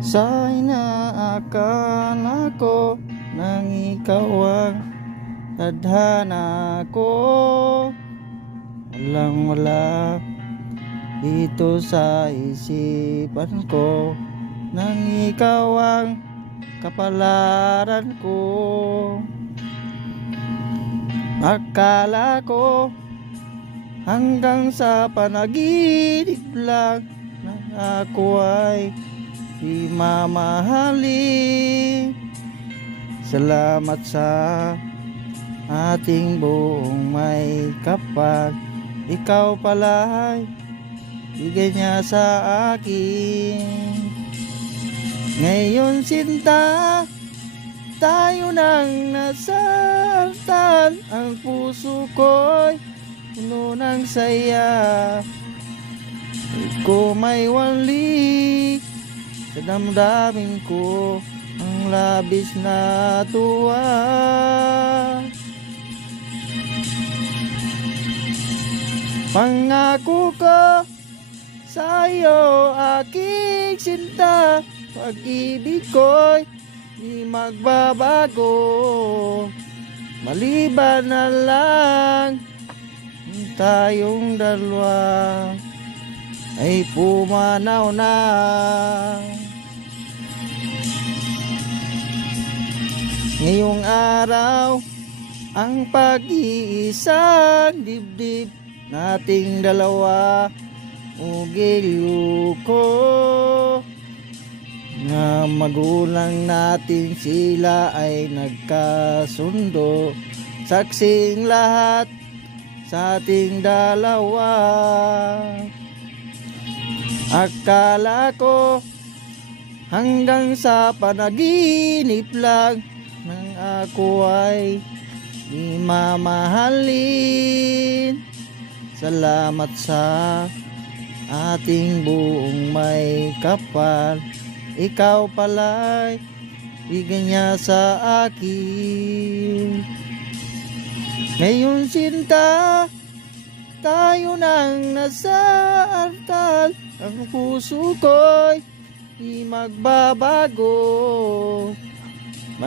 Sa inaakala ko nang ikaw ang tadhana ko, walang wala dito sa isipan ko, nang ikaw ang kapalaran ko. Akala ko hanggang sa panaginip lang na ako ay di mamahalin. Salamat sa ating buong may kapal, ikaw pala ay bigay niya sa akin. Ngayon sinta, tayo nang nasaktan, ang puso ko'y puno ng saya. Di ko may walik sa damdamin ko ang labis na tuwa. Pangako ko sa'yo aking sinta, pag-ibig ko'y di magbabago, maliban na lang tayong dalawa ay pumanaw na. Ngayong araw ang pag-iisang dibdib nating dalawa, ugilyo ko na magulang natin sila ay nagkasundo, saksing lahat sa ating dalawa. Akala ko hanggang sa panaginip lang nang ako ay di mamahalin. Salamat sa ating buong may kapal, ikaw pala'y bigyan niya sa akin. Ngayon sinta, tayo nang nasaktan, ang puso ko'y di magbabago,